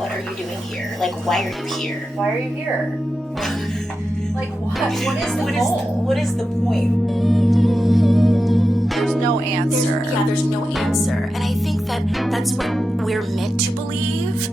what are you doing here? Like, why are you here? Why are you here? Like, what? What is the goal? What is the point? There's no answer. There's no answer. And I think that that's what we're meant to believe.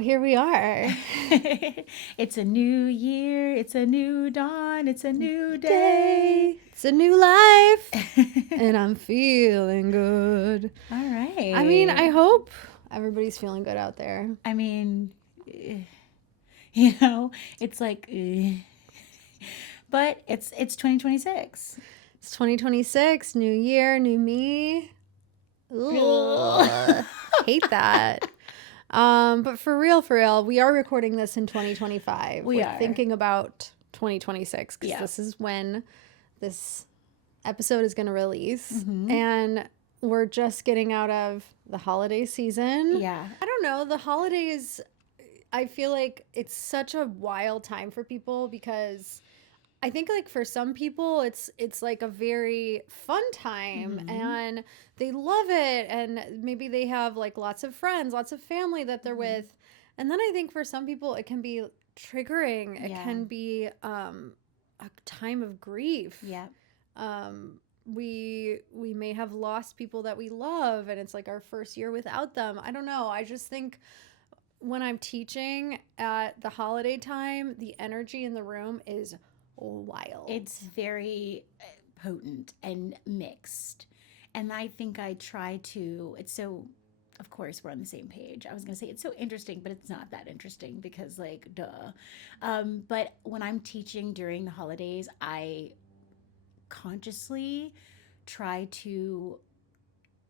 Here we are. It's a new year. It's a new dawn. It's a new day. It's a new life. And I'm feeling good. All right. I mean, I hope everybody's feeling good out there. I mean, it's like, but it's 2026. It's 2026, new year, new me. Ugh. Hate that. But for real, we are recording this in 2025. We're thinking about 2026 because this is when this episode is going to release. Mm-hmm. And we're just getting out of the holiday season. Yeah. I don't know. The holidays, I feel like it's such a wild time for people because I think like for some people it's like a very fun time and they love it and maybe they have like lots of friends, lots of family that they're with. And then I think for some people it can be triggering. It can be a time of grief. Yeah. We may have lost people that we love and it's like our first year without them. I don't know. I just think when I'm teaching at the holiday time, the energy in the room is wild. It's very potent and mixed. And I think I try to, of course, we're on the same page. I was going to say it's so interesting, but it's not that interesting because like, duh. But when I'm teaching during the holidays, I consciously try to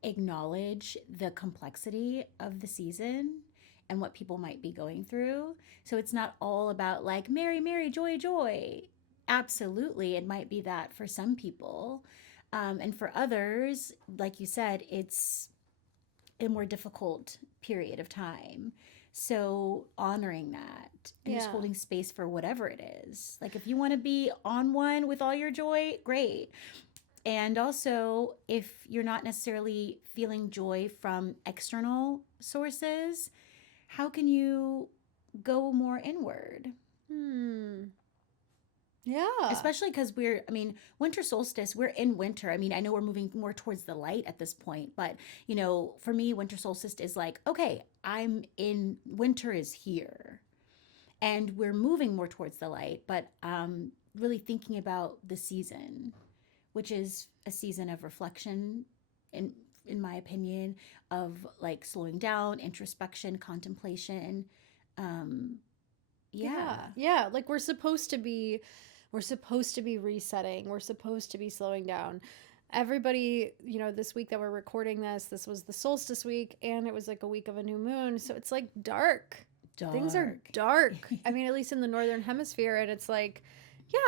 acknowledge the complexity of the season and what people might be going through. So it's not all about like, merry, merry, joy, joy. Absolutely, it might be that for some people. And for others, like you said, it's a more difficult period of time. So honoring that and just holding space for whatever it is. Like if you want to be on one with all your joy, great. And also, if you're not necessarily feeling joy from external sources, how can you go more inward? Yeah. Especially because winter solstice, we're in winter. I mean, I know we're moving more towards the light at this point, but, for me, winter solstice is like, okay, winter is here. And we're moving more towards the light, but really thinking about the season, which is a season of reflection, in my opinion, of like slowing down, introspection, contemplation. Yeah. Like we're supposed to be resetting. We're supposed to be slowing down. Everybody, this week that we're recording this was the solstice week and it was like a week of a new moon. So it's like dark. Things are dark. I mean, at least in the Northern Hemisphere. And it's like,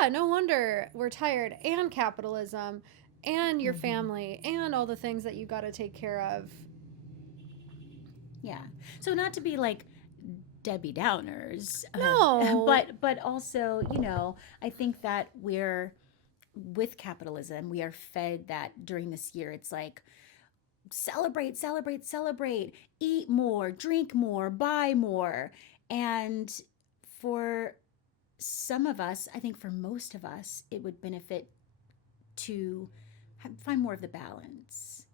yeah, no wonder we're tired, and capitalism and your family and all the things that you got to take care of. Yeah. So not to be like Debbie Downers. No. But also, I think that with capitalism, we are fed that during this year, it's like celebrate, eat more, drink more, buy more. And for some of us, I think for most of us, it would benefit to find more of the balance.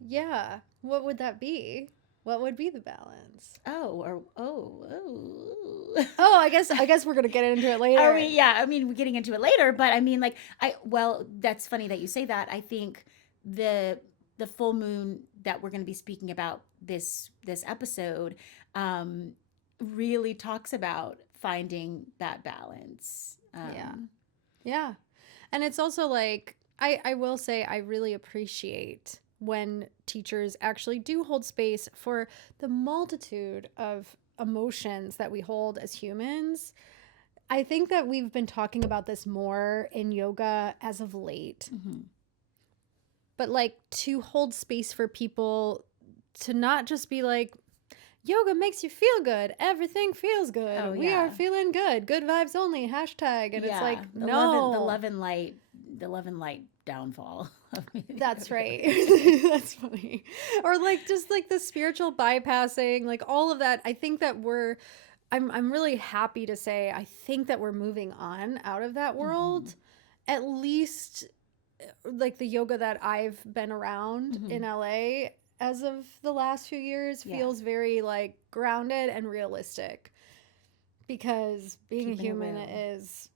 Yeah. What would that be? What would be the balance? Oh, I guess we're gonna get into it later. We're getting into it later, but I mean, that's funny that you say that. I think the full moon that we're going to be speaking about this episode really talks about finding that balance. Yeah, and it's also like I will say I really appreciate when teachers actually do hold space for the multitude of emotions that we hold as humans. I think that we've been talking about this more in yoga as of late. Mm-hmm. But like to hold space for people to not just be like, yoga makes you feel good. Everything feels good. Oh, We yeah. are feeling good. Good vibes only. Hashtag. And it's like, the no. the love and light downfall. That's right. That's funny. Or like just like the spiritual bypassing, like all of that. I think that I'm really happy to say I think that we're moving on out of that world. At least like the yoga that I've been around in LA as of the last few years feels very like grounded and realistic. Because being a human is,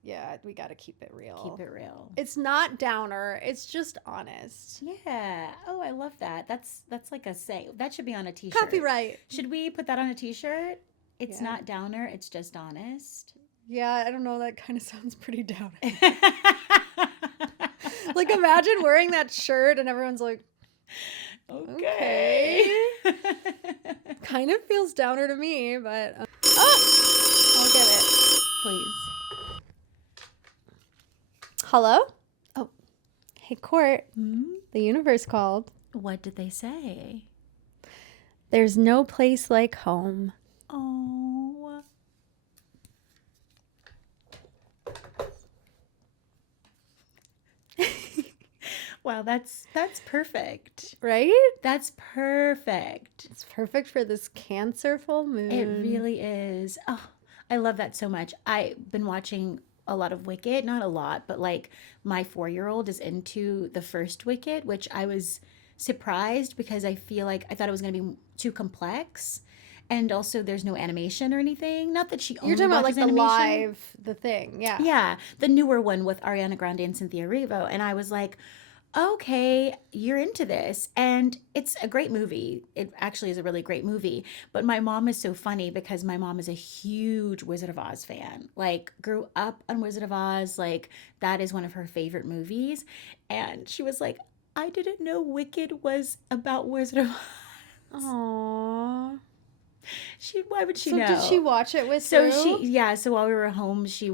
we got to keep it real. Keep it real. It's not downer. It's just honest. Yeah. Oh, I love that. That's like a say. That should be on a t-shirt. Copyright. Should we put that on a t-shirt? It's not downer. It's just honest. Yeah, I don't know. That kind of sounds pretty downer. Like imagine wearing that shirt and everyone's like, okay. Kind of feels downer to me, but I'll get it. Please. Hello? Oh, hey, Court. Hmm? The universe called. What did they say? There's no place like home. Oh. Wow, that's perfect. Right? That's perfect. It's perfect for this Cancer full moon. It really is. Oh, I love that so much. I've been watching a lot of Wicked, not a lot, but like my 4-year-old is into the first Wicked, which I was surprised because I thought it was going to be too complex. And also there's no animation or anything. Not that she only You're talking about like watches the animation. the thing. Yeah. Yeah, the newer one with Ariana Grande and Cynthia Erivo. And I was like, okay, you're into this. And it's a great movie. It actually is a really great movie. But my mom is so funny because my mom is a huge Wizard of Oz fan. Like, grew up on Wizard of Oz. Like, that is one of her favorite movies. And she was like, I didn't know Wicked was about Wizard of Oz. Aww. Why would she So know? did she watch it with So Rue? so while we were home, she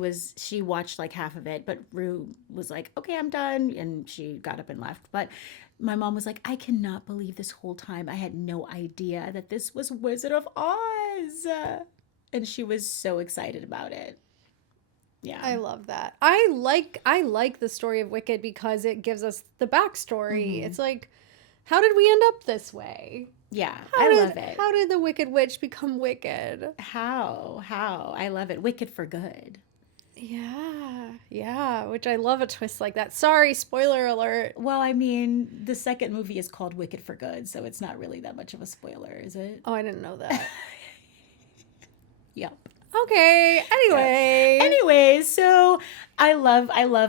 watched like half of it, but Rue was like, okay, I'm done. And she got up and left. But my mom was like, I cannot believe this whole time I had no idea that this was Wizard of Oz. And she was so excited about it. Yeah. I love that. I like the story of Wicked because it gives us the backstory. It's like, how did we end up this way? Yeah, Love it. How did the Wicked Witch become wicked? How? I love it. Wicked for good. Yeah, which I love a twist like that. Sorry, spoiler alert. Well, I mean, the second movie is called Wicked for Good, so it's not really that much of a spoiler, is it? Oh, I didn't know that. Yep. Okay, Anyways, so I love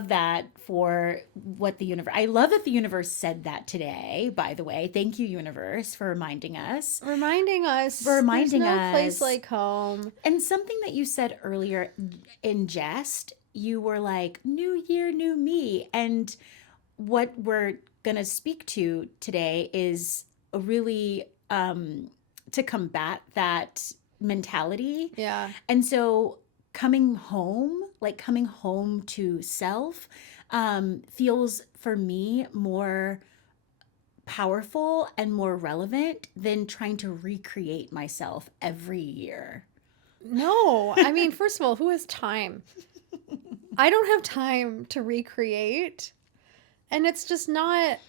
that for what the universe. I love that the universe said that today, by the way. Thank you, universe, for reminding us. Reminding us. There's no place like home. And something that you said earlier in jest, you were like, new year, new me. And what we're going to speak to today is really to combat that mentality. Yeah. And so coming home to self feels for me more powerful and more relevant than trying to recreate myself every year. No, I mean, first of all, who has time? I don't have time to recreate. And it's just not,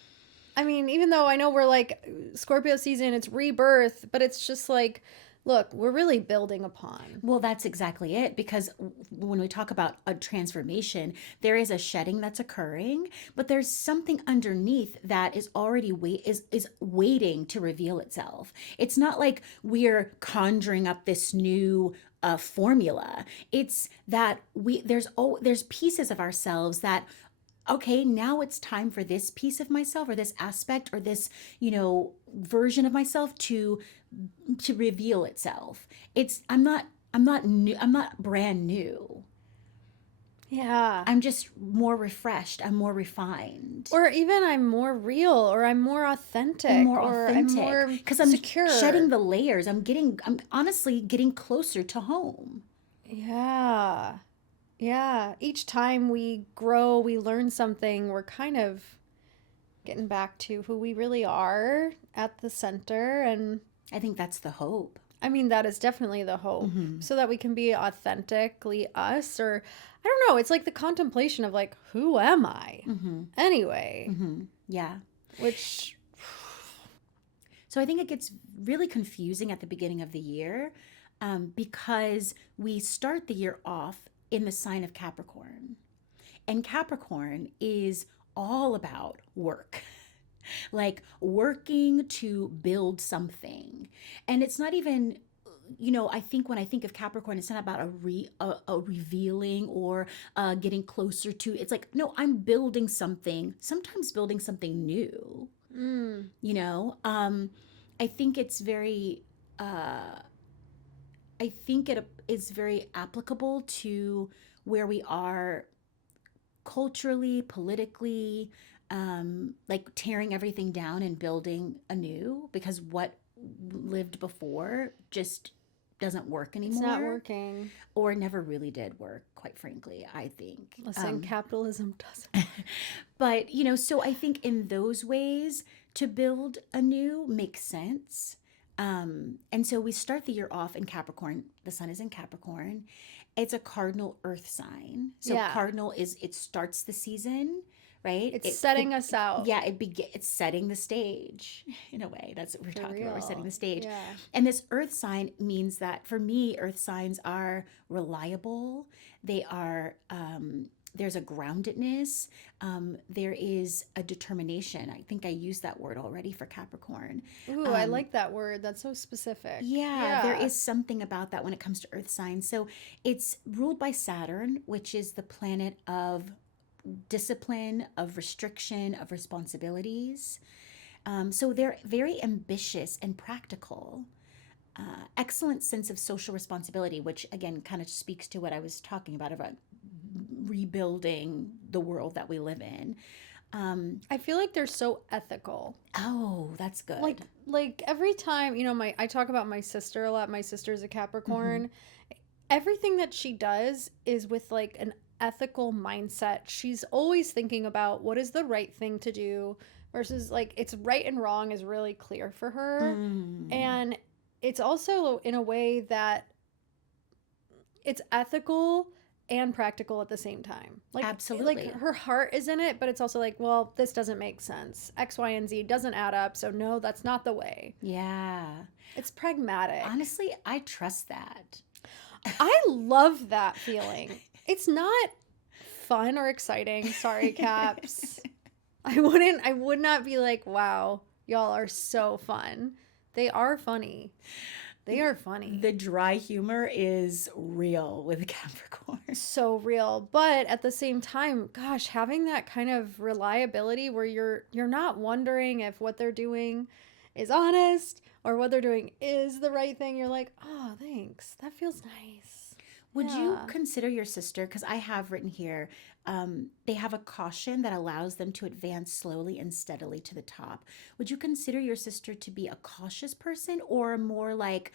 I mean, even though I know we're like Scorpio season, it's rebirth, but it's just like, look, we're really building upon. Well, that's exactly it. Because when we talk about a transformation, there is a shedding that's occurring, but there's something underneath that is already is waiting to reveal itself. It's not like we're conjuring up this new formula. It's that there's pieces of ourselves that, okay, now it's time for this piece of myself or this aspect or this, version of myself to reveal itself. I'm not new. I'm not brand new. Yeah. I'm just more refreshed. I'm more refined. Or even I'm more real, or I'm more authentic. I'm more because I'm secure. shedding the layers. I'm honestly getting closer to home. Yeah. Yeah, each time we grow, we learn something, we're kind of getting back to who we really are at the center. And I think that's the hope. I mean, that is definitely the hope, so that we can be authentically us. Or, I don't know, it's like the contemplation of like, who am I anyway? Yeah. Which, So I think it gets really confusing at the beginning of the year because we start the year off in the sign of Capricorn. And Capricorn is all about work, like working to build something. And it's not even, I think when I think of Capricorn, it's not about a revealing or getting closer to. It's like, no, I'm building something. Sometimes building something new. I think it's very. I think it is very applicable to where we are culturally, politically, like tearing everything down and building anew because what lived before just doesn't work anymore. it's not working. Or never really did work, quite frankly, I think. Listen, capitalism doesn't. But, so I think in those ways to build anew makes sense. And so we start the year off in Capricorn. The sun is in Capricorn. It's a cardinal earth sign. So Yeah. cardinal it starts the season, right? It's setting us out. Yeah, it's setting the stage in a way. That's what we're For talking about. We're setting real. the stage. Yeah. And this earth sign means that for me, earth signs are reliable. They are, there's a groundedness. There is a determination. I think I used that word already for Capricorn. Ooh, I like that word. That's so specific. Yeah, there is something about that when it comes to earth signs. So it's ruled by Saturn, which is the planet of discipline, of restriction, of responsibilities. So they're very ambitious and practical. Excellent sense of social responsibility, which again kind of speaks to what I was talking about rebuilding the world that we live in. I feel like they're so ethical. Oh, that's good. Like every time, I talk about my sister a lot. My sister is a Capricorn. Everything that she does is with like an ethical mindset. She's always thinking about what is the right thing to do versus like it's right and wrong is really clear for her. And it's also in a way that it's ethical and practical at the same time. Like Absolutely. like her heart is in it, but it's also like, well, this doesn't make sense. X, Y, and Z doesn't add up. So no, that's not the way. Yeah. It's pragmatic. Honestly, I trust that. I love that feeling. It's not fun or exciting. Sorry, Caps. I would not be like, wow, y'all are so fun. They are funny. They are funny. The dry humor is real with Capricorn. So real. But at the same time, gosh, having that kind of reliability where you're not wondering if what they're doing is honest or what they're doing is the right thing. You're like, oh, thanks. That feels nice. Would you consider your sister, because I have written here, they have a caution that allows them to advance slowly and steadily to the top. Would you consider your sister to be a cautious person or a more like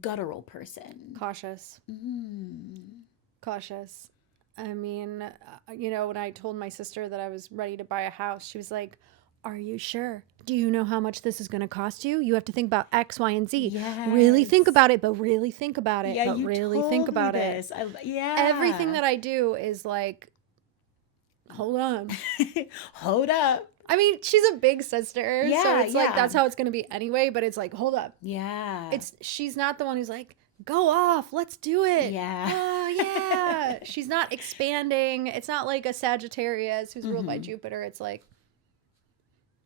guttural person? Cautious. Cautious. I mean, when I told my sister that I was ready to buy a house, she was like, are you sure? Do you know how much this is going to cost you? You have to think about X, Y, and Z. Yes. Really think about it, but really think about it. Yeah, but you really told think me about this. it. Yeah. Everything that I do is like, hold on. Hold up. I mean, she's a big sister. So Yeah, it's like, yeah. that's how it's going to be anyway. But it's like, hold up. Yeah. She's not the one who's like, go off. Let's do it. Yeah. Oh, yeah. She's not expanding. It's not like a Sagittarius who's ruled by Jupiter. It's like,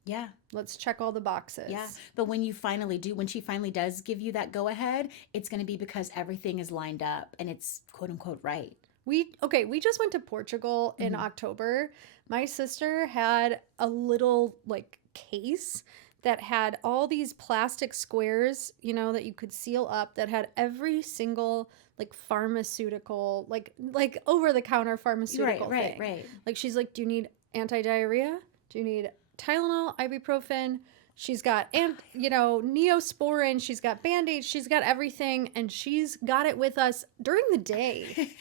yeah. let's check all the boxes. Yeah. But when she finally does give you that go ahead, it's going to be because everything is lined up and it's quote unquote right. We just went to Portugal in October. My sister had a little like case that had all these plastic squares, that you could seal up, that had every single like pharmaceutical, like over the counter pharmaceutical thing. Right. Like she's like, do you need anti-diarrhea? Do you need Tylenol, ibuprofen? She's got Neosporin. She's got Band-Aids. She's got everything, and she's got it with us during the day.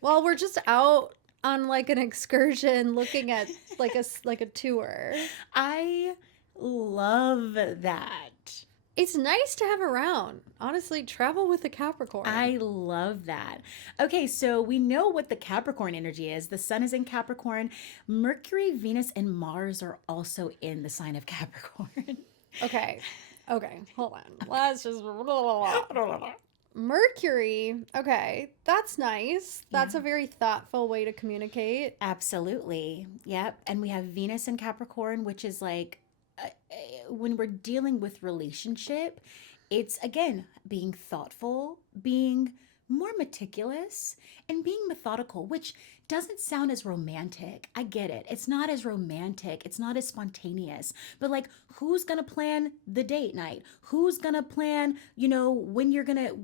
Well, we're just out on like an excursion looking at like a tour. I love that. It's nice to have around. Honestly, travel with a Capricorn. I love that. Okay, so we know what the Capricorn energy is. The sun is in Capricorn. Mercury, Venus, and Mars are also in the sign of Capricorn. Okay. Hold on. Let's just Mercury. Okay, that's nice. That's a very thoughtful way to communicate. Absolutely. Yep. And we have Venus in Capricorn, which is like when we're dealing with relationship, it's again being thoughtful, being more meticulous, and being methodical, which doesn't sound as romantic. I get it. It's not as romantic. It's not as spontaneous. But like, who's going to plan the date night? Who's going to plan, what you're going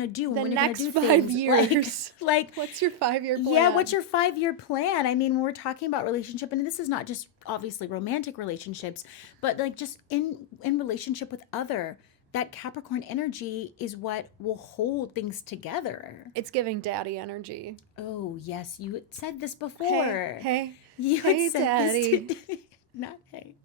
to do The when next you're going to do 5 things? years. Like What's your 5-year plan? yeah, what's your 5-year plan? I mean, when we're talking about relationship, and this is not just obviously romantic relationships, but like just in relationship with other, that Capricorn energy is what will hold things together. It's giving daddy energy. Oh, yes, you had said this before. Hey, You hey, had said daddy. this to not hey,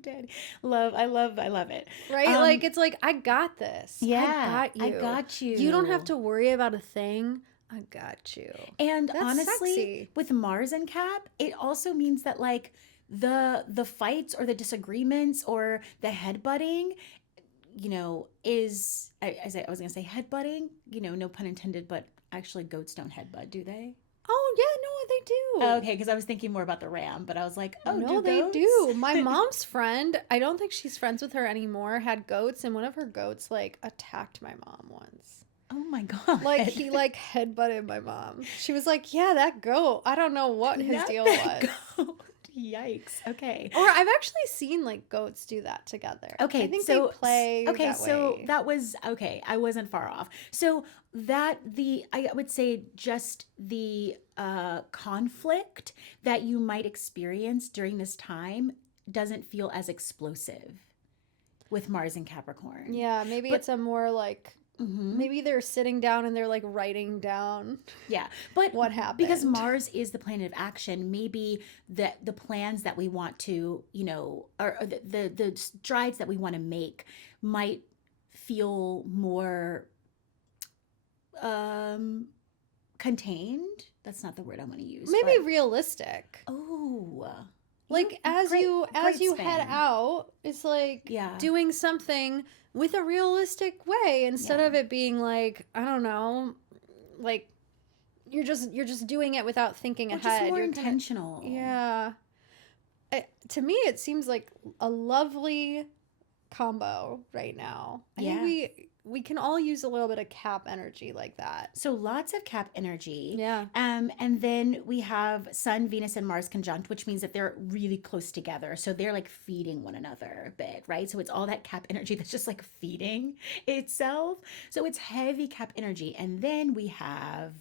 daddy. I love it. right? Like it's like I got this. Yeah, I got you. you. You don't have to worry about a thing. I got you. And That's honestly, sexy. with Mars and Cap, it also means that like the fights or the disagreements or the headbutting, is I was gonna say headbutting, no pun intended, but actually goats don't headbutt, do they? Oh yeah, no, they do. Okay, because I was thinking more about the ram, but I was like, oh, no, do they goats? do. My mom's friend, I don't think she's friends with her anymore, had goats, and one of her goats like attacked my mom once. Oh my god! Like he like headbutted my mom. She was like, "Yeah, that goat. I don't know what his Not deal that was." goat. Yikes. Okay. Or I've actually seen like goats do that together. Okay, I think so they play. okay, that so way. that was okay. I wasn't far off. So I would say just the conflict that you might experience during this time doesn't feel as explosive with Mars and Capricorn. Yeah, maybe But- it's a more like Mhm. maybe they're sitting down and they're like writing down Yeah, but what happened. because Mars is the planet of action, maybe the plans that we want to, or the strides that we want to make might feel more contained. That's not the word I want to use. maybe but- realistic. Oh, Like as you great head spin. out, it's like Yeah. doing something with a realistic way instead Yeah. of it being like, I don't know, like you're just doing it without thinking Or just ahead. more You're kinda- intentional. yeah. To me it seems like a lovely combo right now. I Yeah. think we can all use a little bit of Cap energy like that. So lots of Cap energy. Yeah. And then we have Sun, Venus, and Mars conjunct, which means that they're really close together. So they're like feeding one another a bit, right? So it's all that Cap energy that's just like feeding itself. So it's heavy Cap energy. And then we have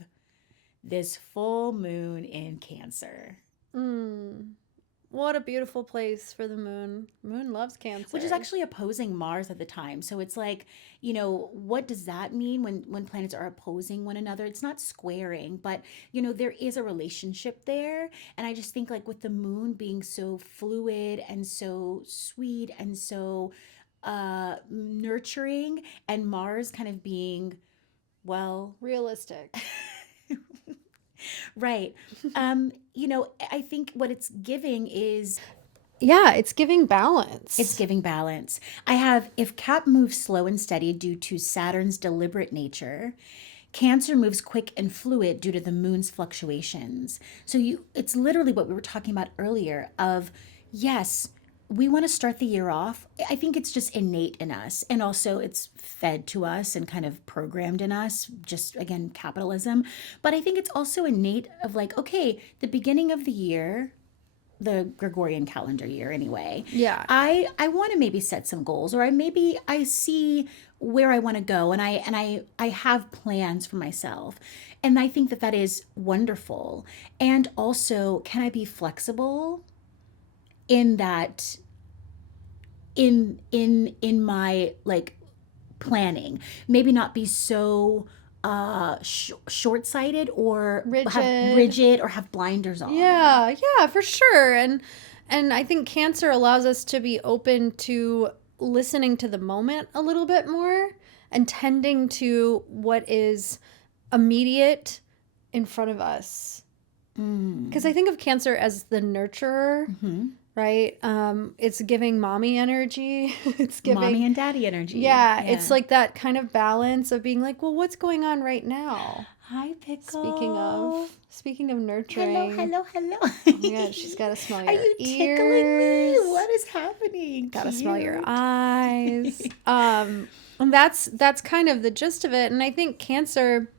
this full moon in Cancer, What a beautiful place for the moon. Moon loves Cancer. which is actually opposing Mars at the time. So it's like, what does that mean when planets are opposing one another? It's not squaring, but there is a relationship there. And I just think like with the moon being so fluid and so sweet and so nurturing, and Mars kind of being, well, realistic. right. I think what it's giving is Yeah, it's giving balance. it's giving balance. I have, if Cap moves slow and steady due to Saturn's deliberate nature, Cancer moves quick and fluid due to the moon's fluctuations. So it's literally what we were talking about earlier of, yes, we want to start the year off. I think it's just innate in us. And also it's fed to us and kind of programmed in us, just again, capitalism. But I think it's also innate of like, okay, the beginning of the year, the Gregorian calendar year anyway. Yeah. I want to maybe set some goals, or I see where I want to go, and I have plans for myself. And I think that is wonderful. And also, can I be flexible in that in my like planning? Maybe not be so short-sighted or Rigid. rigid or have blinders on. Yeah, for sure. And I think Cancer allows us to be open to listening to the moment a little bit more and tending to what is immediate in front of us. Because I think of Cancer as the nurturer, right? It's giving mommy energy. It's giving mommy and daddy energy. Yeah, it's like that kind of balance of being like, well, what's going on right now? Hi, Pickle. Speaking of nurturing. Hello. Oh my God, she's got to smell your Are you ears. tickling me? What is happening? Got to smell your eyes. And that's kind of the gist of it. And I think Cancer,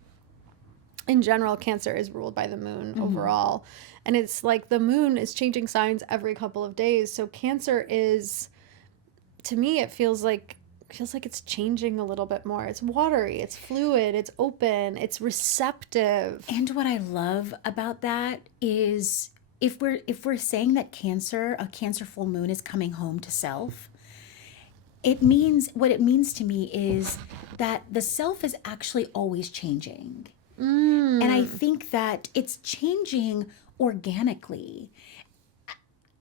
in general, Cancer is ruled by the moon overall. And it's like the moon is changing signs every couple of days. So Cancer is, to me, it feels like it's changing a little bit more. It's watery, it's fluid, it's open, it's receptive. And what I love about that is if we're saying that a Cancer full moon is coming home to self, what it means to me is that the self is actually always changing. And I think that it's changing organically.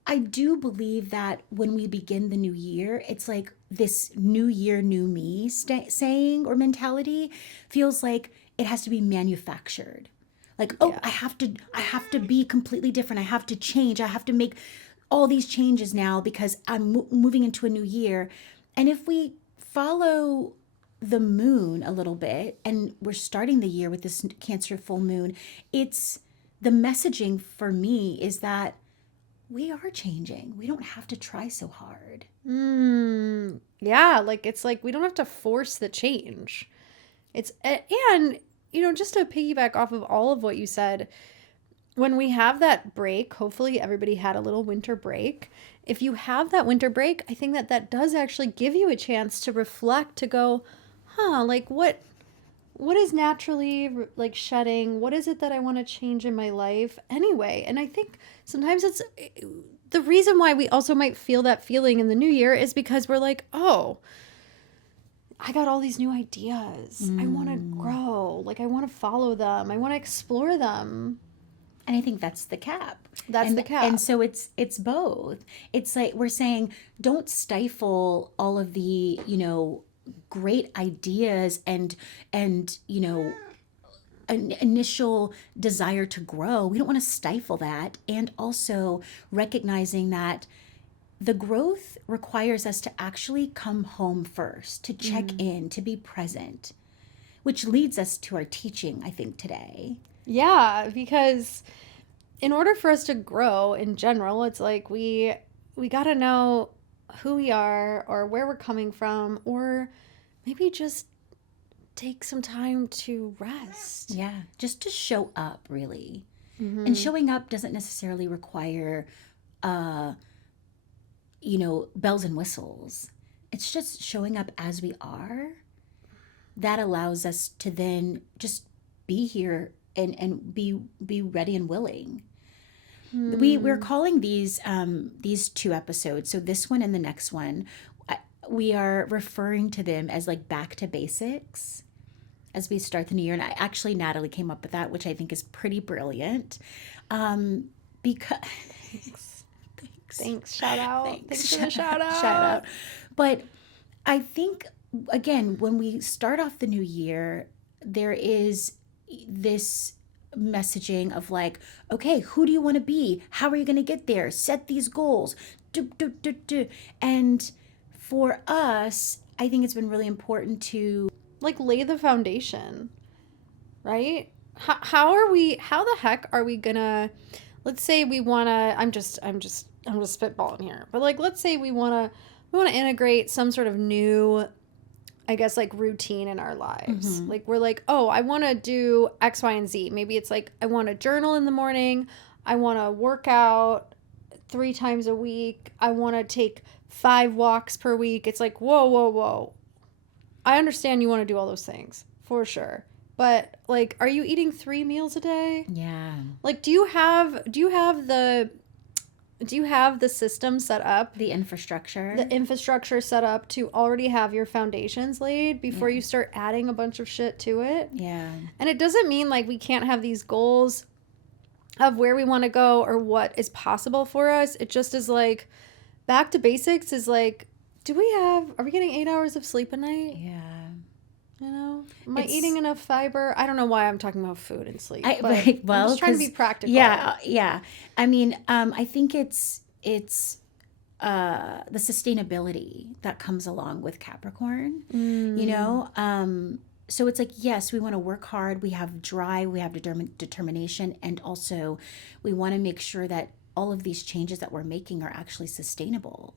I do believe that when we begin the new year, it's like this new year, new me saying or mentality feels like it has to be manufactured. Like, I have to be completely different. I have to change. I have to make all these changes now because I'm moving into a new year. And if we follow the moon a little bit, and we're starting the year with this Cancer full moon, it's the messaging for me is that we are changing. We don't have to try so hard. Yeah, like it's like we don't have to force the change. And just to piggyback off of all of what you said, when we have that break, hopefully everybody had a little winter break. If you have that winter break, I think that does actually give you a chance to reflect, to go, like what is naturally like shedding? What is it that I want to change in my life anyway? And I think sometimes it's the reason why we also might feel that feeling in the new year is because we're like, oh, I got all these new ideas. I want to grow. Like I want to follow them. I want to explore them. And I think that's the cap. The cap. And so it's both. It's like we're saying, don't stifle all of the, great ideas and an initial desire to grow. We don't want to stifle that. And also recognizing that the growth requires us to actually come home first, to check in, to be present, which leads us to our teaching, I think, today. Yeah, because in order for us to grow in general, it's like we got to know who we are or where we're coming from, or maybe just take some time to rest. Yeah, just to show up, really. And showing up doesn't necessarily require, bells and whistles. It's just showing up as we are. That allows us to then just be here and be ready and willing. We're calling these 2 episodes, so this one and the next one, we are referring to them as like back to basics as we start the new year. And actually Natalie came up with that, which I think is pretty brilliant. Because Thanks. Shout out. Thanks for the shout out. Shout out. But I think, again, when we start off the new year, there is this messaging of like, okay, who do you want to be? How are you going to get there? Set these goals. And for us, I think it's been really important to like lay the foundation, right? How the heck are we gonna, let's say we want to, I'm just spitballing here, but like, let's say we want to integrate some sort of new, I guess, like routine in our lives. Like we're like, oh, I want to do X, Y, and Z. Maybe it's like, I want to journal in the morning. I want to work out 3 times a week. I want to take 5 walks per week. It's like, whoa. I understand you want to do all those things for sure. But like, are you eating 3 meals a day? Yeah. Like, do you have the do you have the system set up, The infrastructure. the infrastructure set up to already have your foundations laid before Yeah. you start adding a bunch of shit to it? Yeah. And it doesn't mean like we can't have these goals of where we want to go or what is possible for us. It just is like back to basics is like, are we getting 8 hours of sleep a night? Yeah. You know, am I It's- eating enough fiber? I don't know why I'm talking about food and sleep. I, but right, well, I'm just trying to be 'cause- practical. Yeah, yeah. I mean, I think it's the sustainability that comes along with Capricorn. Mm. You know, so it's like, yes, we want to work hard. We have drive, we have determination, and also we want to make sure that all of these changes that we're making are actually sustainable.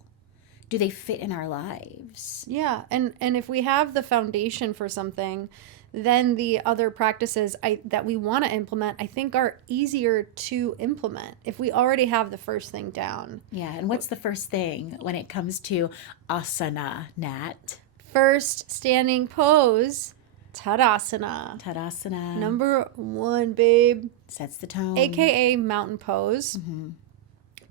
Do they fit in our lives? Yeah, and if we have the foundation for something, then the other practices that we want to implement, I think, are easier to implement if we already have the first thing down. Yeah, and what's the first thing when it comes to asana, Nat? First standing pose, Tadasana. Tadasana. Number 1, babe, Sets the tone. aka mountain pose. Mhm.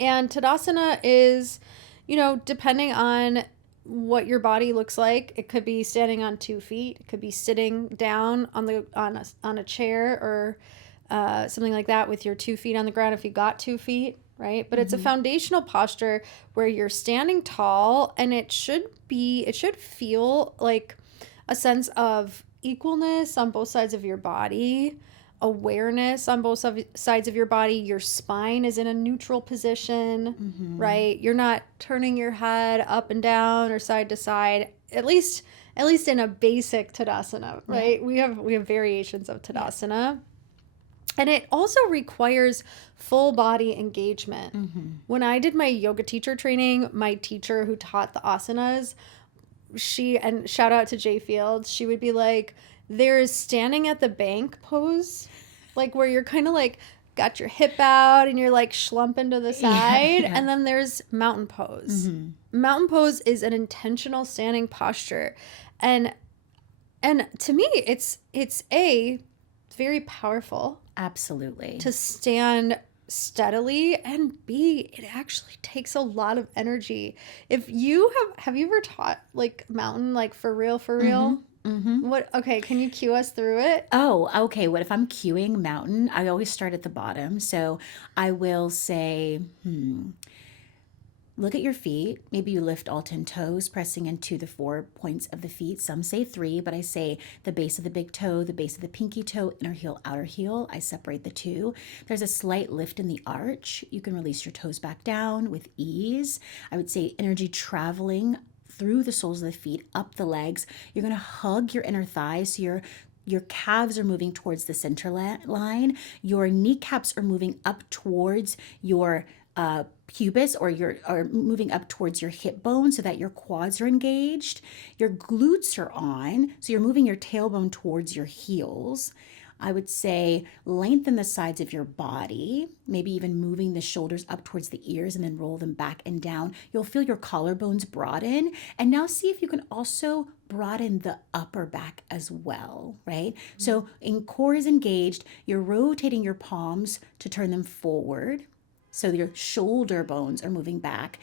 And Tadasana is, you know, depending on what your body looks like, it could be standing on 2 feet, it could be sitting down on a chair or something like that with your 2 feet on the ground if you got 2 feet, right? But it's a foundational posture where you're standing tall, and it should feel like a sense of equalness on both sides of your body, awareness on both sides of your body. Your spine is in a neutral position, right? You're not turning your head up and down or side to side, at least in a basic Tadasana, right? We have variations of Tadasana. And it also requires full body engagement. When I did my yoga teacher training, my teacher who taught the asanas, and shout out to Jay Fields, she would be like, there's standing at the bank pose, like where you're kind of like got your hip out and you're like slumping to the side. Yeah. And then there's mountain pose. Mountain pose is an intentional standing posture. And to me, it's very powerful Absolutely. to stand steadily, and B, it actually takes a lot of energy. If you have you ever taught like mountain, like for real? What, okay, can you cue us through it? Oh, okay. What if I'm cueing mountain? I always start at the bottom. So I will say, look at your feet. Maybe you lift all 10 toes, pressing into the 4 points of the feet. Some say 3, but I say the base of the big toe, the base of the pinky toe, inner heel, outer heel. I separate the two. There's a slight lift in the arch. You can release your toes back down with ease. I would say energy traveling through the soles of the feet, up the legs. You're going to hug your inner thighs. So your calves are moving towards the center line. Your kneecaps are moving up towards your pubis, or moving up towards your hip bone so that your quads are engaged. Your glutes are on, so you're moving your tailbone towards your heels. I would say lengthen the sides of your body, maybe even moving the shoulders up towards the ears and then roll them back and down. You'll feel your collarbones broaden. And now see if you can also broaden the upper back as well, right? So in core is engaged, you're rotating your palms to turn them forward. So your shoulder bones are moving back.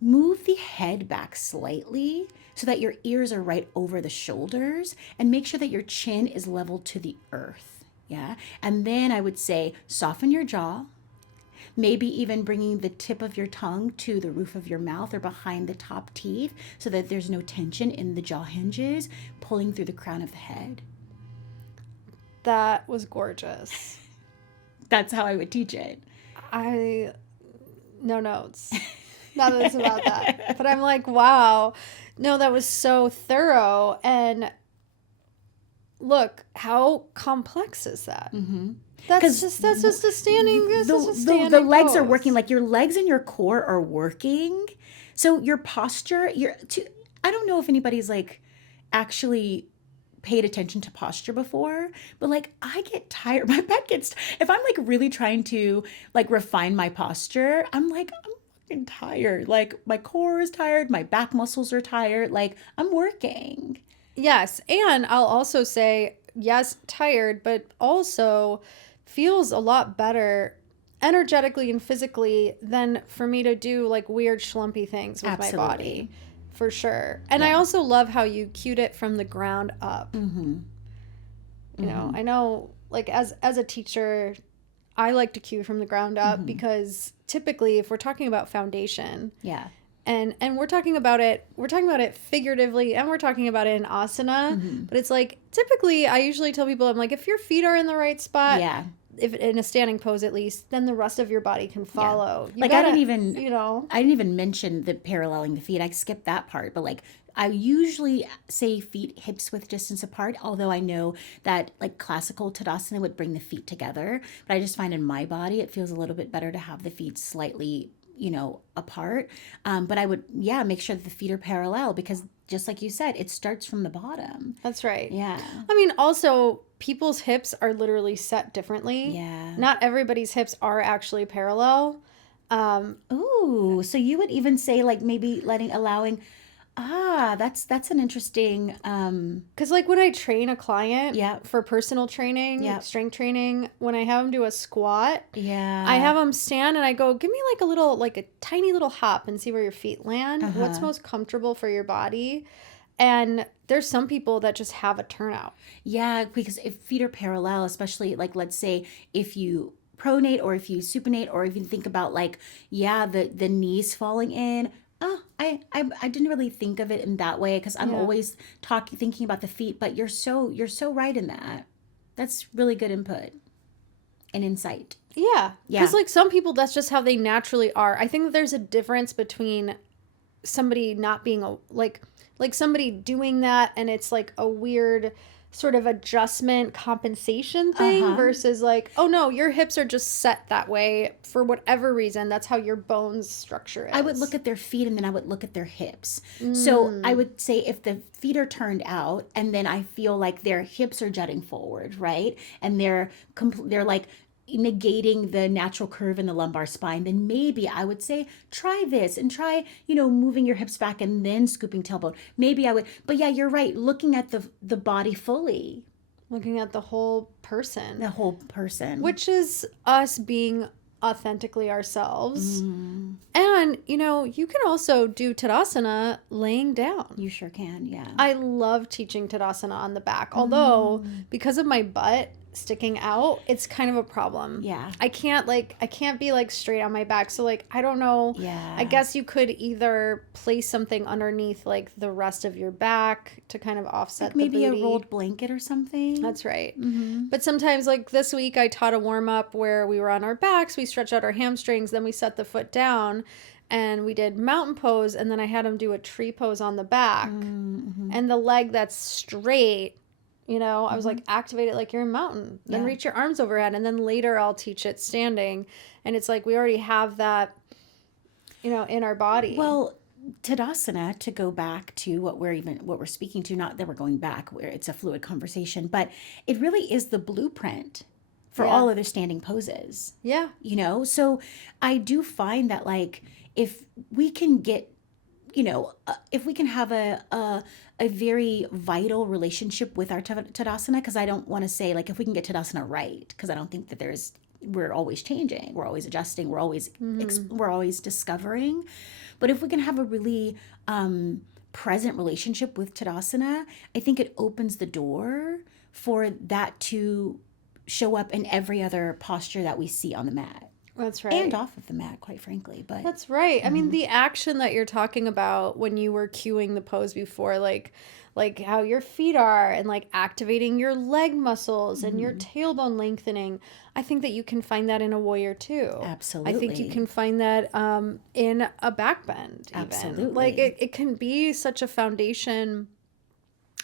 Move the head back slightly so that your ears are right over the shoulders, and make sure that your chin is level to the earth. Yeah. And then I would say soften your jaw, maybe even bringing the tip of your tongue to the roof of your mouth or behind the top teeth so that there's no tension in the jaw hinges, pulling through the crown of the head. That was gorgeous. That's how I would teach it. No notes. Nothing's about that. But I'm like, wow. No, that was so thorough. And look, how complex is that? That's just a standing. The legs are working, like your legs and your core are working. So your posture, I don't know if anybody's like actually paid attention to posture before, but like I get tired. My back gets, if I'm like really trying to like refine my posture, I'm fucking tired. Like my core is tired, my back muscles are tired. Like I'm working. Yes. And I'll also say, yes, tired, but also feels a lot better. energetically and physically than for me to do like weird schlumpy things with my body. For sure. And I also love how you cued it from the ground up. You know, I know like as a teacher, I like to cue from the ground up because typically if we're talking about foundation, and we're talking about it figuratively, and we're talking about it in asana, but it's like typically I usually tell people, I'm like, if your feet are in the right spot, if in a standing pose at least, then the rest of your body can follow. Like I didn't even mention the paralleling the feet. I skipped that part, but like I usually say feet hips width distance apart, although I know that like classical Tadasana would bring the feet together. But I just find in my body it feels a little bit better to have the feet slightly, apart. But I would, make sure that the feet are parallel because just like you said, it starts from the bottom. That's right. Yeah. I mean, also, people's hips are literally set differently. Yeah. Not everybody's hips are actually parallel. Ooh, so you would even say like maybe allowing that's an interesting because like when I train a client Yeah. for personal training, Yeah. strength training, when I have them do a squat, Yeah. I have them stand and I go, give me like a tiny little hop and see where your feet land. What's most comfortable for your body? And there's some people that just have a turnout. Yeah, because if feet are parallel, especially like let's say if you pronate or if you supinate or if you think about like the knees falling in. Oh, I didn't really think of it in that way because I'm always thinking about the feet, but you're so right in that. That's really good input and insight. Yeah. Because like some people, that's just how they naturally are. I think that there's a difference between somebody not being like somebody doing that and it's like a weird sort of adjustment compensation thing versus like, oh no, your hips are just set that way for whatever reason. That's how your bones structure is. I would look at their feet and then I would look at their hips. So I would say if the feet are turned out and then I feel like their hips are jutting forward, right? And they're like negating the natural curve in the lumbar spine, then maybe I would say try this and try moving your hips back and then scooping tailbone. Maybe I would, but yeah, you're right, looking at the body fully, looking at the whole person, which is us being authentically ourselves. And you can also do Tadasana laying down. You sure can. Yeah, I love teaching Tadasana on the back, although because of my butt sticking out, it's kind of a problem. Yeah. I can't be like straight on my back. So like, I don't know. Yeah. I guess you could either place something underneath like the rest of your back to kind of offset like maybe the booty. A rolled blanket or something. That's right. But sometimes like this week I taught a warm up where we were on our backs, we stretched out our hamstrings, then we set the foot down and we did mountain pose. And then I had them do a tree pose on the back and the leg that's straight. I was like, activate it like you're a mountain. Then reach your arms overhead. And then later I'll teach it standing. And it's like we already have that, in our body. Well, Tadasana, to go back to what we're speaking to, not that we're going back where it's a fluid conversation, but it really is the blueprint for all other standing poses. Yeah. So I do find that like if we can get, if we can have a very vital relationship with our Tadasana, because I don't want to say like if we can get Tadasana right, because I don't think that we're always changing, we're always adjusting, we're always we're always discovering. But if we can have a really present relationship with Tadasana, I think it opens the door for that to show up in every other posture that we see on the mat. That's right. And off of the mat, quite frankly. But that's right. I mean, the action that you're talking about when you were cueing the pose before, like how your feet are and like activating your leg muscles and your tailbone lengthening, I think that you can find that in a warrior too. Absolutely. I think you can find that in a back bend even. Absolutely. Like it can be such a foundation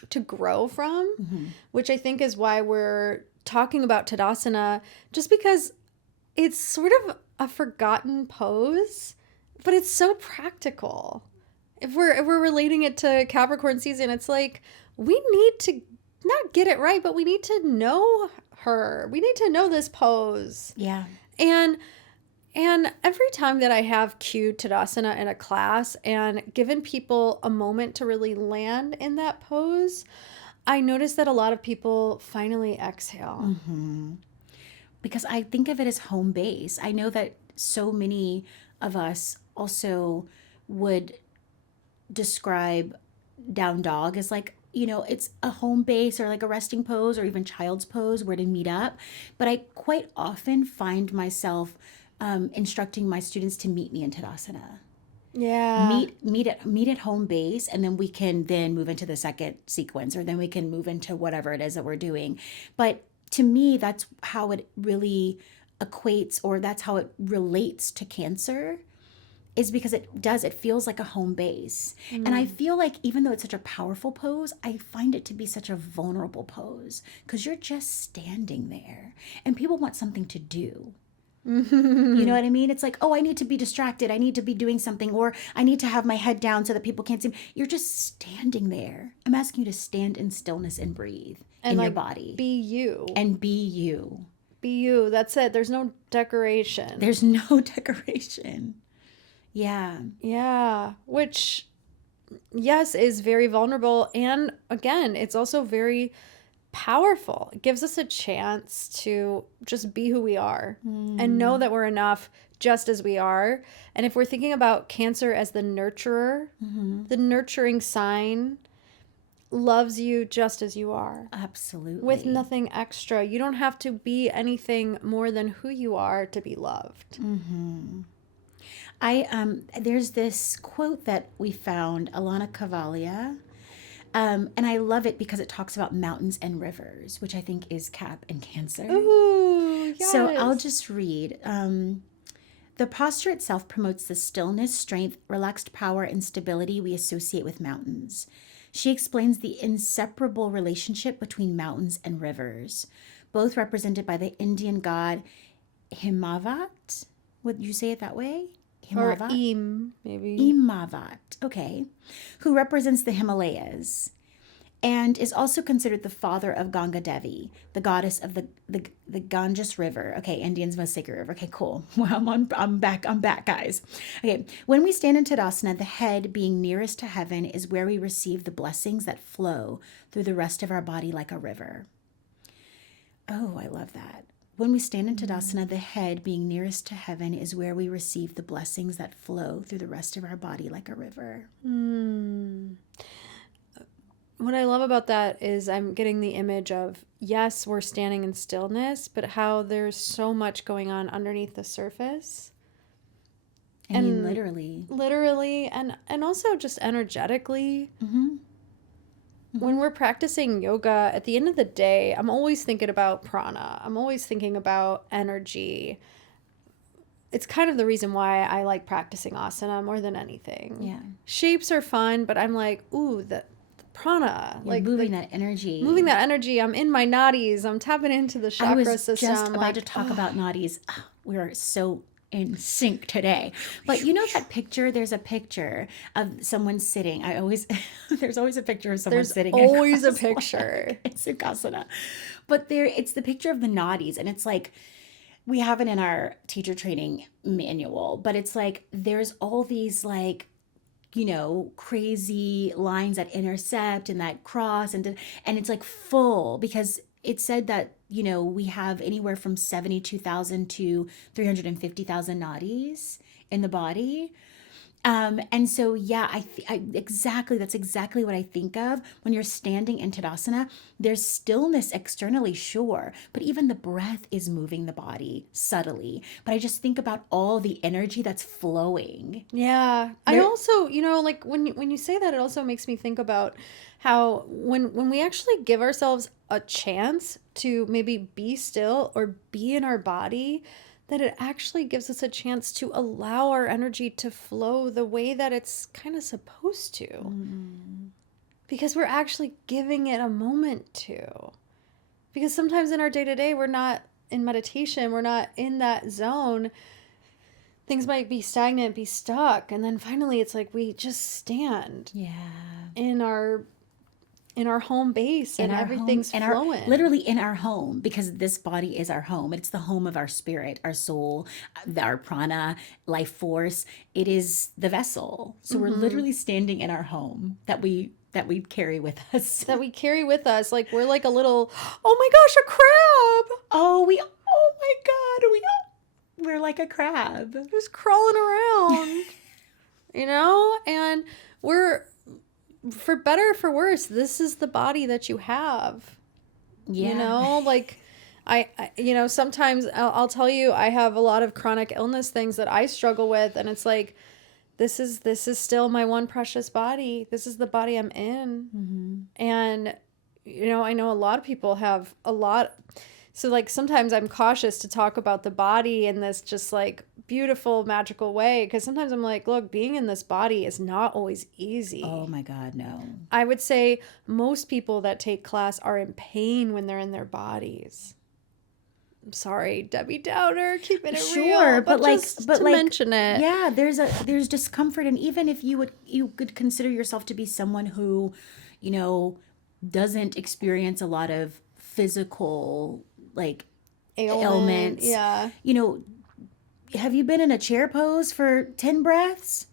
to grow from, which I think is why we're talking about Tadasana, just because it's sort of a forgotten pose, but it's so practical. If we're relating it to Capricorn season, it's like we need to not get it right, but we need to know her. We need to know this pose. Yeah. And every time that I have cued Tadasana in a class and given people a moment to really land in that pose, I notice that a lot of people finally exhale. because I think of it as home base. I know that so many of us also would describe down dog as like, it's a home base or like a resting pose or even child's pose where to meet up. But I quite often find myself instructing my students to meet me in Tadasana. Yeah. Meet at home base, and then we can then move into the second sequence, or then we can move into whatever it is that we're doing. But to me, that's how it really equates, or that's how it relates to Cancer, is because it feels like a home base. And I feel like even though it's such a powerful pose, I find it to be such a vulnerable pose because you're just standing there and people want something to do. You know what I mean? It's like, oh, I need to be distracted. I need to be doing something, or I need to have my head down so that people can't see me. You're just standing there. I'm asking you to stand in stillness and breathe in your body. Be you. And be you. Be you. That's it. There's no decoration. There's no decoration. Yeah. Yeah. Which, yes, is very vulnerable. And again, it's also very powerful. It gives us a chance to just be who we are and know that we're enough just as we are. And if we're thinking about Cancer as the nurturer, the nurturing sign loves you just as you are. Absolutely. With nothing extra. You don't have to be anything more than who you are to be loved. There's this quote that we found, Alana Cavalia, and I love it because it talks about mountains and rivers, which I think is Cap and Cancer. Ooh, yes. So I'll just read. The posture itself promotes the stillness, strength, relaxed power, and stability we associate with mountains. She explains the inseparable relationship between mountains and rivers, both represented by the Indian god Himavat. Would you say it that way? Or Himavat? maybe. Imavat, okay, who represents the Himalayas and is also considered the father of Ganga Devi, the goddess of the Ganges River. Okay, Indians' most sacred river. Okay, cool. Well, I'm back, guys. Okay, when we stand in Tadasana, the head being nearest to heaven is where we receive the blessings that flow through the rest of our body like a river. Oh, I love that. When we stand in Tadasana, the head being nearest to heaven is where we receive the blessings that flow through the rest of our body like a river. What I love about that is I'm getting the image of, yes, we're standing in stillness, but how there's so much going on underneath the surface. I mean, literally. Literally, and also just energetically. When we're practicing yoga, at the end of the day, I'm always thinking about prana. I'm always thinking about energy. It's kind of the reason why I like practicing asana more than anything. Yeah. Shapes are fun, but I'm like, ooh, the prana. You're moving that energy. Moving that energy. I'm in my nadis. I'm tapping into the chakra system. I was just about to talk about nadis. Oh, we're so in sync today. But you know that picture? There's a picture of someone sitting. There's always a picture of someone sitting. There's always a picture. In Sukhasana. But it's the picture of the nadis, and it's like, we have it in our teacher training manual, but it's like, there's all these like, crazy lines that intercept and that cross, and it's like full, because it said that, we have anywhere from 72,000 to 350,000 nadis in the body. And so, yeah, that's exactly what I think of when you're standing in Tadasana. There's stillness externally, sure, but even the breath is moving the body subtly. But I just think about all the energy that's flowing. Yeah. I also, like when you say that, it also makes me think about how when we actually give ourselves a chance to maybe be still or be in our body, that it actually gives us a chance to allow our energy to flow the way that it's kind of supposed to. Because we're actually giving it a moment to. Because sometimes in our day-to-day, we're not in meditation, we're not in that zone. Things might be stagnant, be stuck, and then finally it's like we just stand in our home base, and everything's flowing. Literally in our home, because this body is our home. It's the home of our spirit, our soul, our prana, life force. It is the vessel. So we're literally standing in our home that we carry with us. That we carry with us. Like we're like a little, oh my gosh, a crab. Oh my God, we're like a crab. Just crawling around, and we're, for better or for worse, this is the body that you have. Like I sometimes I'll tell you, I have a lot of chronic illness things that I struggle with, and it's like, this is still my one precious body. This is the body I'm in. Mm-hmm. And I know a lot of people have a lot. So like sometimes I'm cautious to talk about the body in this just like beautiful, magical way, because sometimes I'm like, look, being in this body is not always easy. Oh my God, no. I would say most people that take class are in pain when they're in their bodies. I'm sorry, Debbie Downer, keeping it real, but mention it. Yeah, there's discomfort, and even if you could consider yourself to be someone who, doesn't experience a lot of physical like ailments. Yeah. Have you been in a chair pose for 10 breaths?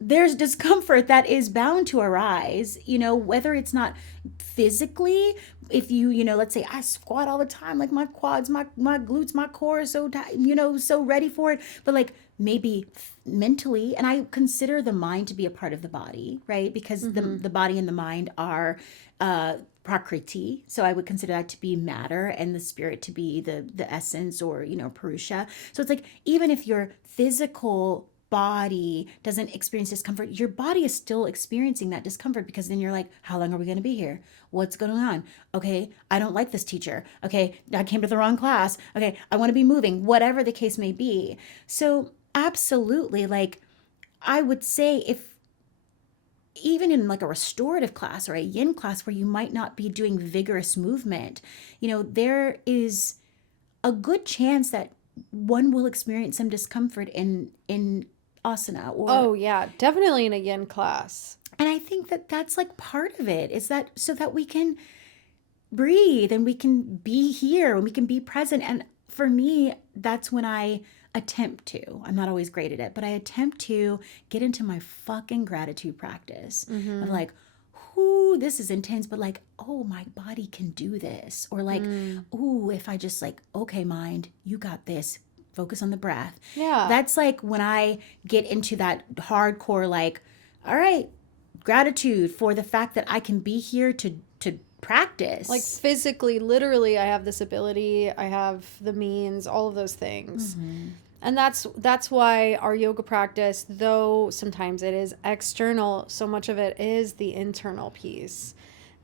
There's discomfort that is bound to arise, whether it's not physically. If you, let's say I squat all the time, like my quads, my glutes, my core is so tight, so ready for it. But like maybe mentally, and I consider the mind to be a part of the body, right? Because the body and the mind are prakriti. So I would consider that to be matter, and the spirit to be the essence, or, purusha. So it's like, even if your physical body doesn't experience discomfort, your body is still experiencing that discomfort, because then you're like, how long are we going to be here? What's going on? Okay, I don't like this teacher. Okay, I came to the wrong class. Okay, I want to be moving, whatever the case may be. So absolutely, like, I would say, if even in like a restorative class or a yin class where you might not be doing vigorous movement, there is a good chance that one will experience some discomfort in asana, or oh yeah, definitely in a yin class. And I think that that's like part of it, is that so that we can breathe and we can be here and we can be present. And for me, that's when I attempt to, I'm not always great at it, but I attempt to get into my fucking gratitude practice of like, ooh, this is intense, but like, oh, my body can do this. Or like, ooh, if I just like, okay, mind, you got this. Focus on the breath. Yeah. That's like when I get into that hardcore, like, all right, gratitude for the fact that I can be here to practice. Like physically, literally, I have this ability, I have the means, all of those things. Mm-hmm. And that's why our yoga practice, though sometimes it is external, so much of it is the internal piece.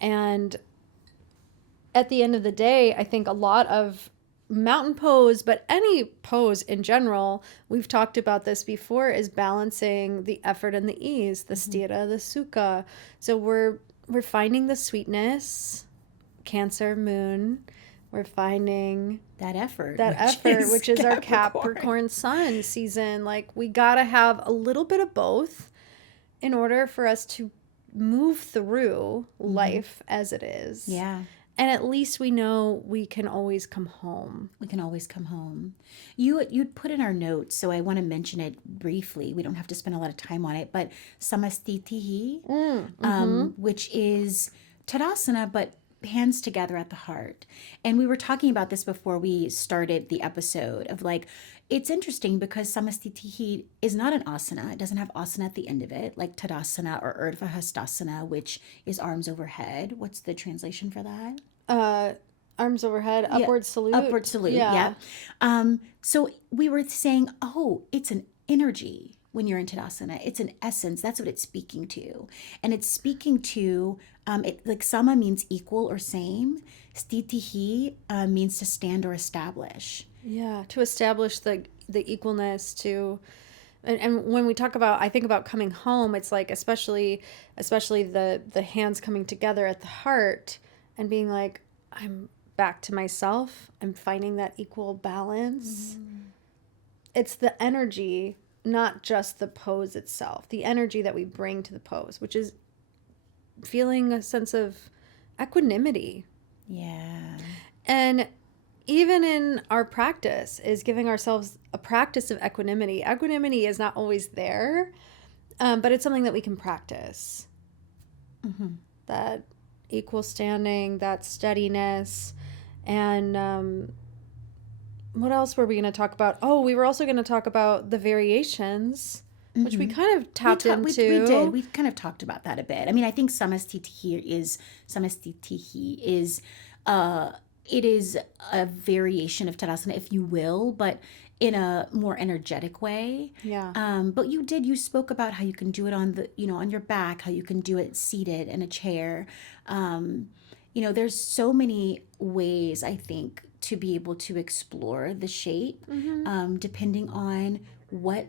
And at the end of the day, I think a lot of mountain pose, but any pose in general, we've talked about this before, is balancing the effort and the ease, the sthira, the sukha. So we're finding the sweetness, Cancer moon. We're finding that effort, which is our Capricorn sun season. Like, we gotta have a little bit of both in order for us to move through life as it is. Yeah. And at least we know we can always come home. We can always come home. You'd put in our notes, so I want to mention it briefly. We don't have to spend a lot of time on it, but samastitihi, which is Tadasana, but hands together at the heart. And we were talking about this before we started the episode of like, it's interesting because samastitihi is not an asana. It doesn't have asana at the end of it, like Tadasana or Urdhva Hastasana, which is arms overhead. What's the translation for that? Arms overhead, upward salute. Upward salute, yeah. So we were saying, oh, it's an energy when you're in Tadasana. It's an essence. That's what it's speaking to. And it's speaking to, like sama means equal or same. Stitihi means to stand or establish. Yeah, to establish the equalness to, and when we talk about, I think about coming home, it's like especially the hands coming together at the heart and being like, I'm back to myself. I'm finding that equal balance. It's the energy, not just the pose itself, the energy that we bring to the pose, which is feeling a sense of equanimity. Yeah. And even in our practice is giving ourselves a practice of equanimity. Equanimity is not always there, but it's something that we can practice. That equal standing, that steadiness, and what else were we going to talk about? Oh, we were also going to talk about the variations, which we kind of tapped into. We did. We kind of talked about that a bit. I mean, I think samastitihi is it is a variation of Tadasana, if you will, but in a more energetic way. Yeah. But you spoke about how you can do it on on your back, how you can do it seated in a chair. There's so many ways, I think, to be able to explore the shape, depending on what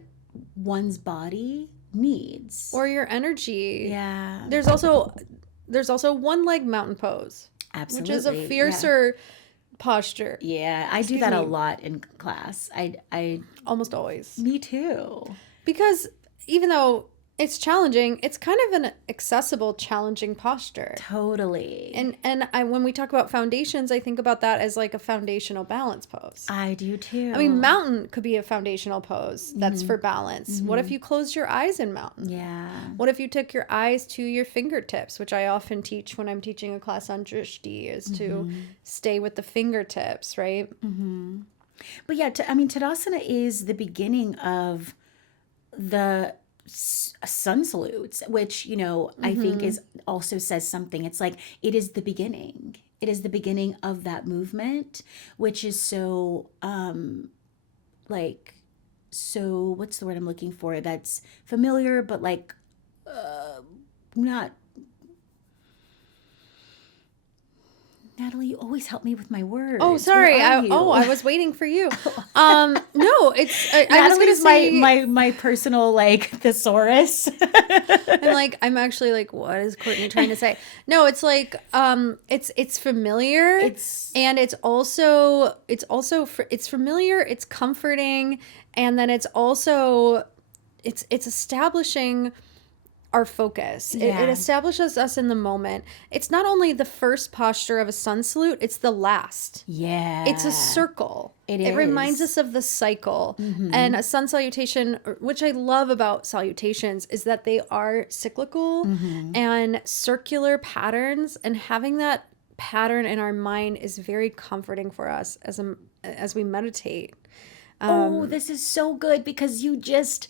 one's body needs. Or your energy. Yeah. There's also one leg mountain pose. Absolutely. Which is a fiercer posture. Yeah, I do that a lot in class. I almost always. Me too. Because even though it's challenging, it's kind of an accessible, challenging posture. Totally. And when we talk about foundations, I think about that as like a foundational balance pose. I do too. I mean, mountain could be a foundational pose that's for balance. What if you closed your eyes in mountain? Yeah. What if you took your eyes to your fingertips, which I often teach when I'm teaching a class on drishti, is to stay with the fingertips, right? But yeah, Tadasana is the beginning of the sun salutes, which I think is also says something. It's like it is the beginning. It is the beginning of that movement, which is so so what's the word I'm looking for? That's familiar, but not. Natalie, you always help me with my words. Oh, sorry. I was waiting for you. No, it's. I was gonna say my personal thesaurus. I'm actually what is Courtney trying to say? No, it's it's familiar. It's familiar. It's comforting, and then it's also it's establishing our focus. It establishes us in the moment. It's not only the first posture of a sun salute, it's the last. Yeah. It's a circle. It reminds us of the cycle. And a sun salutation, which I love about salutations, is that they are cyclical and circular patterns, and having that pattern in our mind is very comforting for us as we meditate. This is so good, because you just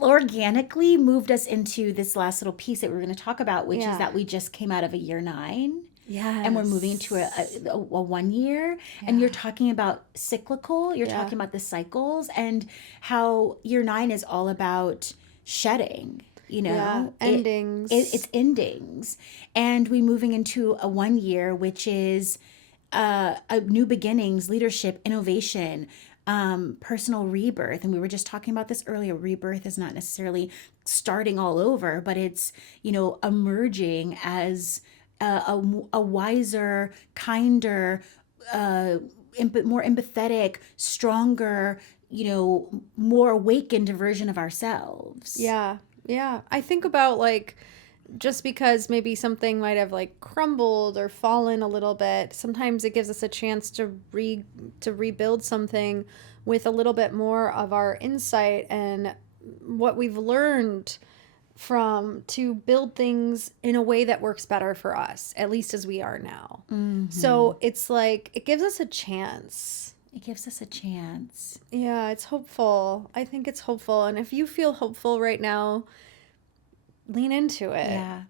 organically moved us into this last little piece that we're going to talk about, which is that we just came out of a year 9. Yes. And we're moving into a 1 year. Yeah. And you're talking about cyclical. You're talking about the cycles, and how year 9 is all about shedding. Endings. It's endings. And we moving into a 1 year, which is a new beginnings, leadership, innovation, personal rebirth. And we were just talking about this earlier. Rebirth is not necessarily starting all over, but it's, emerging as a wiser, kinder, more empathetic, stronger, more awakened version of ourselves. Yeah. Yeah. I think about just because maybe something might have crumbled or fallen a little bit, sometimes it gives us a chance to rebuild something with a little bit more of our insight and what we've learned to build things in a way that works better for us, at least as we are now. So it's it gives us a chance. It gives us a chance. Yeah, it's hopeful. I think it's hopeful. And if you feel hopeful right now, lean into it. Yeah.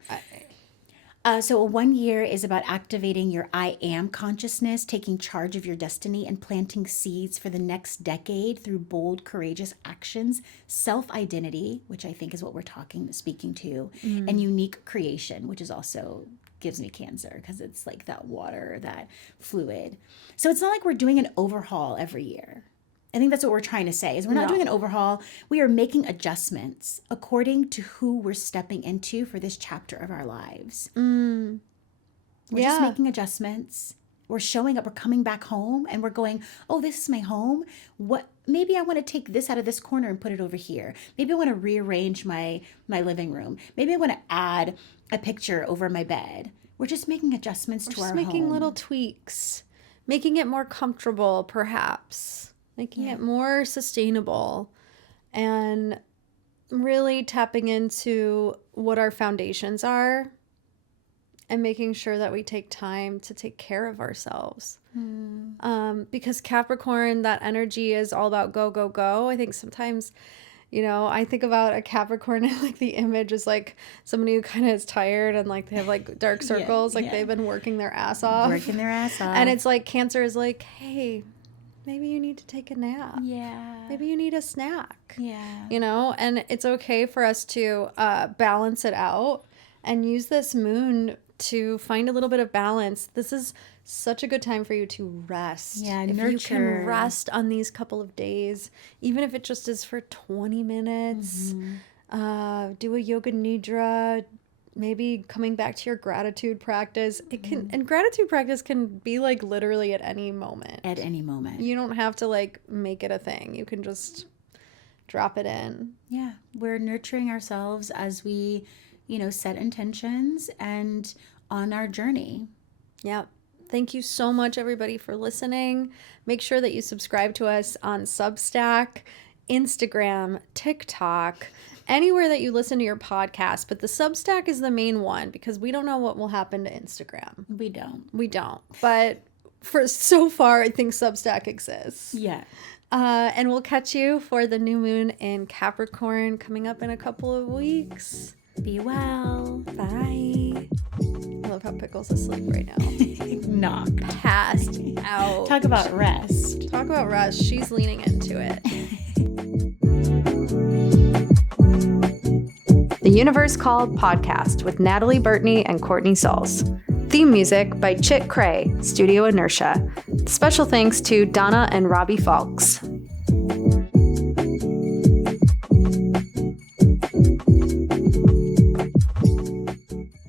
So a 1 year is about activating your I am consciousness, taking charge of your destiny, and planting seeds for the next decade through bold, courageous actions, self-identity, which I think is what we're speaking to, and unique creation, which is also gives me Cancer, because it's that water, that fluid. So it's not like we're doing an overhaul every year. I think that's what we're trying to say, is we're not doing an overhaul. We are making adjustments according to who we're stepping into for this chapter of our lives. We're just making adjustments. We're showing up, we're coming back home, and we're going, oh, this is my home. Maybe I want to take this out of this corner and put it over here. Maybe I want to rearrange my living room. Maybe I want to add a picture over my bed. We're just making adjustments to our home. Just making little tweaks, making it more comfortable, perhaps. Making it more sustainable, and really tapping into what our foundations are. and making sure that we take time to take care of ourselves. Because Capricorn, that energy is all about go, go, go. I think sometimes, you know, I think about a Capricorn and like the image is like somebody who kind of is tired and like they have like dark circles, like they've been working their ass off. Working their ass off. And it's like Cancer is like, hey, maybe you need to take a nap. Yeah. Maybe you need a snack. Yeah. You know, and it's okay for us to balance it out and use this moon to find a little bit of balance. This is such a good time for you to rest. Yeah, if nurture. you can rest on these couple of days, even if it just is for 20 minutes, do a yoga nidra, maybe coming back to your gratitude practice. It can, and gratitude practice can be like literally at any moment. At any moment. You don't have to like make it a thing. You can just drop it in. Yeah, we're nurturing ourselves as we, you know, set intentions and on our journey. Yeah. Thank you so much, everybody, for listening. Make sure that you subscribe to us on Substack, Instagram, TikTok, anywhere that you listen to your podcast. But the Substack is the main one because we don't know what will happen to Instagram. We don't. We don't. But for so far, I think Substack exists. Yeah. And we'll catch you for the new moon in Capricorn coming up in a couple of weeks. Be well. Bye. I love how Pickle's asleep right now. Knock. Passed out. Talk about rest. Talk about rest. She's leaning into it. The Universe Called Podcast with Natalie Burtney and Courtney Sauls. Theme music by Chit Cray, Studio Inertia. Special thanks to Donna and Robbie Falks.